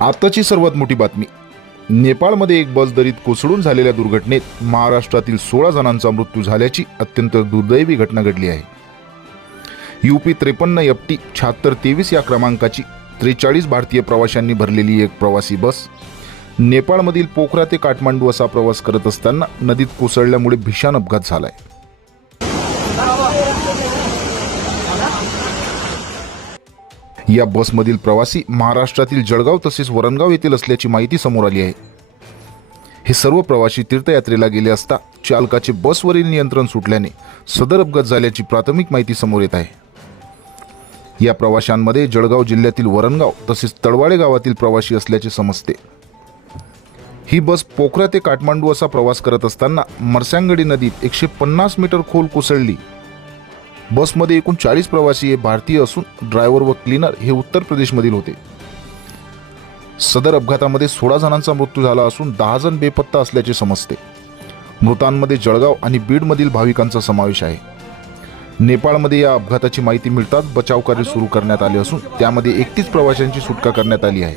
आताची सर्वात मोठी बातमी. नेपाळमध्ये एक बस दरीत कोसळून झालेल्या दुर्घटनेत महाराष्ट्रातील सोळा जणांचा मृत्यू झाल्याची अत्यंत दुर्दैवी घटना घडली आहे. यूपी त्रेपन्न एफ टी शहात्तर तेवीस या क्रमांकाची त्रेचाळीस भारतीय प्रवाशांनी भरलेली एक प्रवासी बस नेपाळमधील पोखरा ते काठमांडू असा प्रवास करत असताना नदीत कोसळल्यामुळे भीषण अपघात झाला आहे या बसमधील प्रवासी महाराष्ट्रातील जळगाव तसेच वरणगाव येथील असल्याची माहिती समोर आली आहे. हे सर्व प्रवासी तीर्थयात्रेला गेले असता चालकाचे बसवरील नियंत्रण सुटल्याने सदर अपघात झाल्याची प्राथमिक माहिती समोर येत आहे. या प्रवाशांमध्ये जळगाव जिल्ह्यातील वरणगाव तसेच तळवाडे गावातील प्रवासी असल्याचे समजते. ही बस पोखरा ते काठमांडू असा प्रवास करत असताना मरसांगडी नदीत एकशे पन्नास मीटर खोल कोसळली. बसमध्ये एकूण चाळीस प्रवासी हे भारतीय असून ड्रायव्हर व क्लीनर हे उत्तर प्रदेशमधील होते. सदर अपघातामध्ये सोळा जणांचा मृत्यू झाला असून दहा जण बेपत्ता असल्याचे समजते. मृतांमध्ये जळगाव आणि बीडमधील भाविकांचा समावेश आहे. नेपाळमध्ये या अपघाताची माहिती मिळताच बचाव कार्य सुरू करण्यात आले असून त्यामध्ये एकतीस प्रवाशांची सुटका करण्यात आली आहे.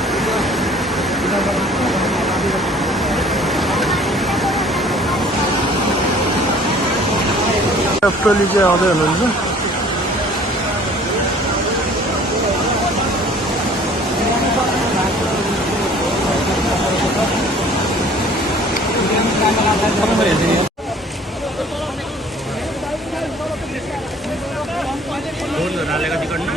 Köfteci alıyorum önce. बोल राहिला